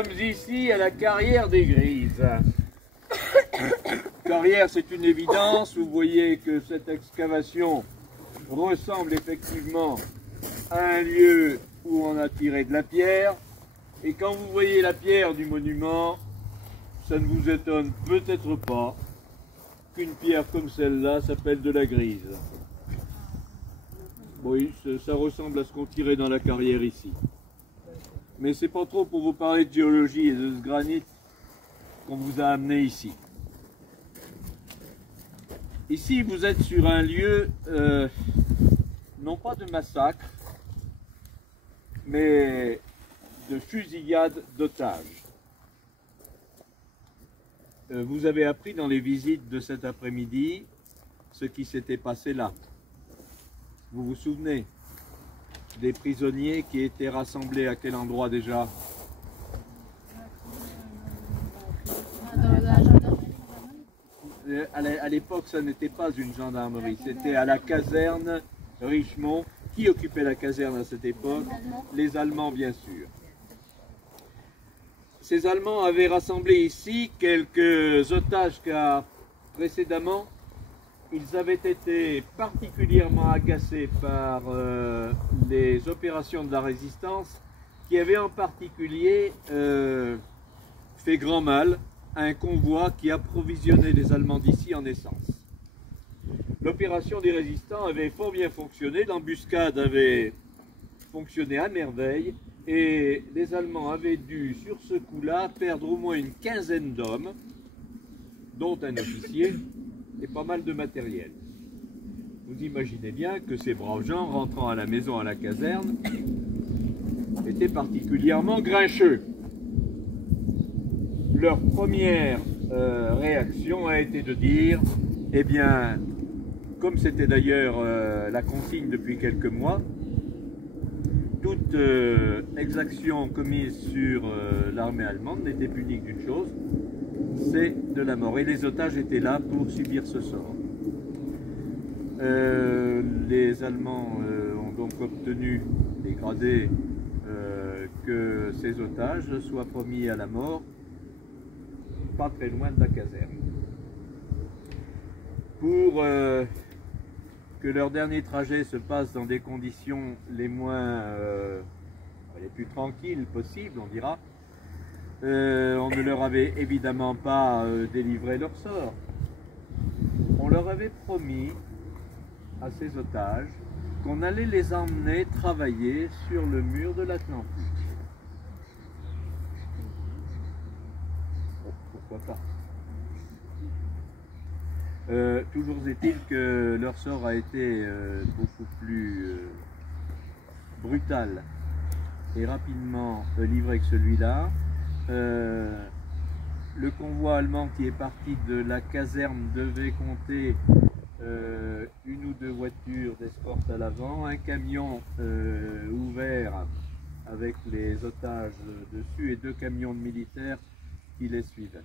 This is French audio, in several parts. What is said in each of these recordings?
Nous sommes ici à la carrière des Grises. Carrière, c'est une évidence. Vous voyez que cette excavation ressemble effectivement à un lieu où on a tiré de la pierre. Et quand vous voyez la pierre du monument, ça ne vous étonne peut-être pas qu'une pierre comme celle-là s'appelle de la grise. Oui, ça ressemble à ce qu'on tirait dans la carrière ici. Mais c'est pas trop pour vous parler de géologie et de ce granit qu'on vous a amené ici. Ici, vous êtes sur un lieu, non pas de massacre, mais de fusillade d'otages. Vous avez appris dans les visites de cet après-midi ce qui s'était passé là. Vous vous souvenez des prisonniers qui étaient rassemblés à quel endroit déjà? À l'époque, ça n'était pas une gendarmerie, c'était à la caserne Richemont. Qui occupait la caserne à cette époque? Les Allemands, bien sûr. Ces Allemands avaient rassemblé ici quelques otages car précédemment, ils avaient été particulièrement agacés par les opérations de la résistance qui avaient en particulier fait grand mal à un convoi qui approvisionnait les Allemands d'ici en essence. L'opération des résistants avait fort bien fonctionné, l'embuscade avait fonctionné à merveille et les Allemands avaient dû sur ce coup-là perdre au moins une quinzaine d'hommes, dont un officier, et pas mal de matériel. Vous imaginez bien que ces braves gens, rentrant à la maison, à la caserne, étaient particulièrement grincheux. Leur première réaction a été de dire, eh bien, comme c'était d'ailleurs la consigne depuis quelques mois, toute exaction commise sur l'armée allemande n'était punie d'une chose, c'est de la mort. Et les otages étaient là pour subir ce sort. Les Allemands ont donc obtenu des gradés que ces otages soient promis à la mort, pas très loin de la caserne. Pour que leur dernier trajet se passe dans des conditions les plus tranquilles possibles, on dira, on ne leur avait évidemment pas délivré leur sort. On leur avait promis à ces otages qu'on allait les emmener travailler sur le mur de l'Atlantique. Bon, pourquoi pas? Toujours est-il que leur sort a été beaucoup plus brutal et rapidement livré que celui-là. Le convoi allemand qui est parti de la caserne devait compter une ou deux voitures d'escorte à l'avant, un camion ouvert avec les otages dessus et deux camions de militaires qui les suivaient.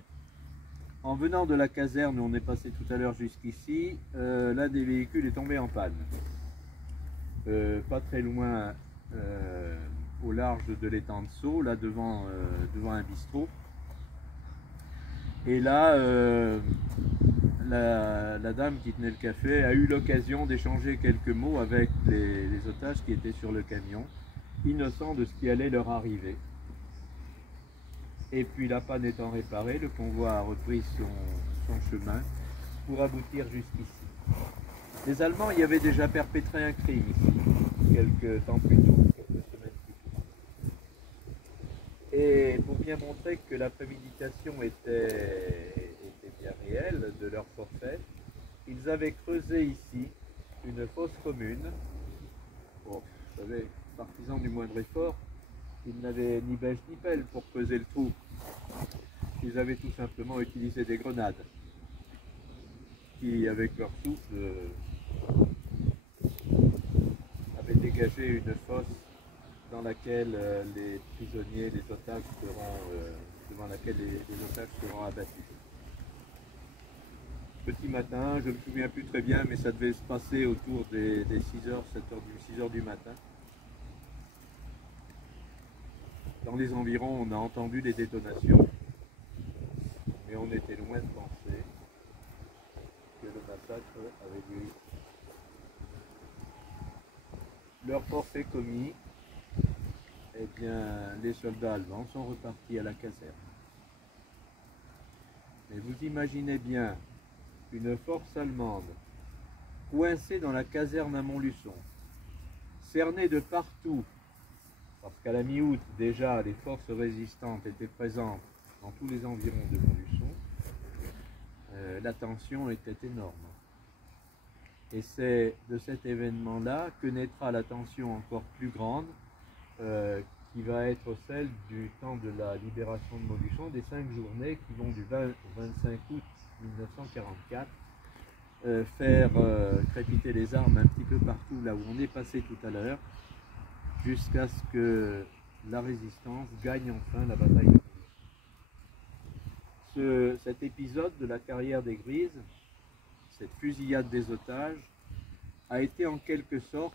En venant de la caserne où on est passé tout à l'heure jusqu'ici, l'un des véhicules est tombé en panne. Pas très loin au large de l'étang de Sceaux, là devant un bistrot. Et là, la dame qui tenait le café a eu l'occasion d'échanger quelques mots avec les otages qui étaient sur le camion, innocents de ce qui allait leur arriver. Et puis la panne étant réparée, le convoi a repris son chemin pour aboutir jusqu'ici. Les Allemands y avaient déjà perpétré un crime ici, quelques temps plus tôt, quelques semaines plus tôt. Et pour bien montrer que la préméditation était bien réelle de leur forfait, ils avaient creusé ici une fosse commune. Bon, vous savez, partisans du moindre effort, ils n'avaient ni bêche ni pelle pour creuser le trou. Ils avaient tout simplement utilisé des grenades qui, avec leur souffle, avaient dégagé une fosse dans laquelle les prisonniers, les otages devant laquelle les otages seront abattus. Petit matin, je ne me souviens plus très bien, mais ça devait se passer autour des 6h, 6h du matin. Dans les environs, on a entendu des détonations, mais on était loin de penser que le massacre avait lieu ici. Leur forfait commis, eh bien, les soldats allemands sont repartis à la caserne. Mais vous imaginez bien une force allemande coincée dans la caserne à Montluçon, cernée de partout, parce qu'à la mi-août, déjà, les forces résistantes étaient présentes dans tous les environs de Montluçon. La tension était énorme. Et c'est de cet événement-là que naîtra la tension encore plus grande, qui va être celle du temps de la libération de Montluçon, des 5 journées qui vont du 20 au 25 août 1944, faire crépiter les armes un petit peu partout là où on est passé tout à l'heure, jusqu'à ce que la résistance gagne enfin la bataille de Montluçon. Cet épisode de la carrière des Grises, cette fusillade des otages, a été en quelque sorte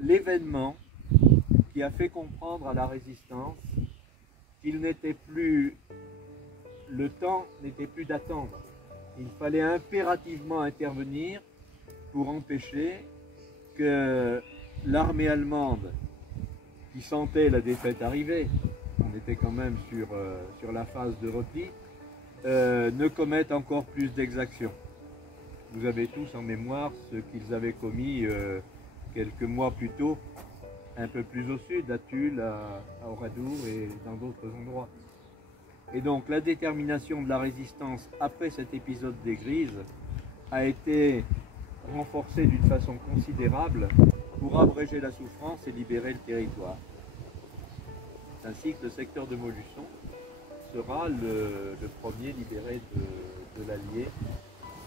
l'événement qui a fait comprendre à la résistance qu'il n'était plus, le temps n'était plus d'attendre. Il fallait impérativement intervenir pour empêcher que l'armée allemande, qui sentait la défaite arriver, on était quand même sur la phase de repli, ne commette encore plus d'exactions. Vous avez tous en mémoire ce qu'ils avaient commis quelques mois plus tôt, un peu plus au sud, à Tulle, à Oradour et dans d'autres endroits. Et donc la détermination de la résistance après cet épisode des Grises a été renforcée d'une façon considérable pour abréger la souffrance et libérer le territoire. C'est ainsi que le secteur de Montluçon sera le premier libéré de l'Allier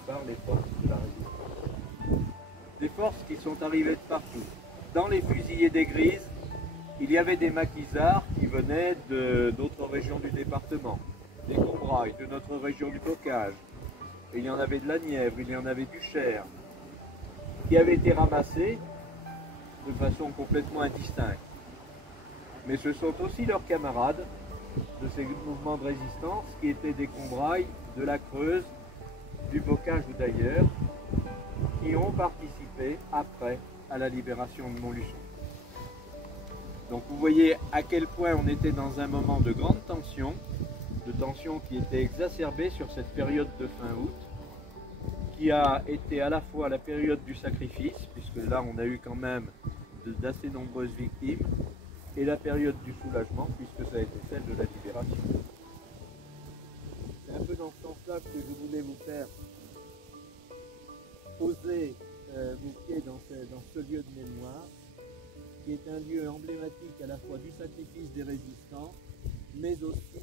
par les forces de la résistance. Des forces qui sont arrivées de partout. Dans les fusillés des Grises, il y avait des maquisards qui venaient d'autres régions du département, des Combrailles, de notre région du Bocage. Il y en avait de la Nièvre, il y en avait du Cher, qui avaient été ramassés de façon complètement indistincte. Mais ce sont aussi leurs camarades de ces mouvements de résistance qui étaient des Combrailles, de la Creuse, du Bocage ou d'ailleurs, qui ont participé après à la libération de Montluçon. Donc vous voyez à quel point on était dans un moment de grande tension, de tension qui était exacerbée sur cette période de fin août, qui a été à la fois la période du sacrifice, puisque là on a eu quand même d'assez nombreuses victimes, et la période du soulagement, puisque ça a été celle de la libération. C'est un peu dans ce sens-là que je voulais vous faire poser vos pieds dans ce lieu de mémoire, qui est un lieu emblématique à la fois du sacrifice des résistants, mais aussi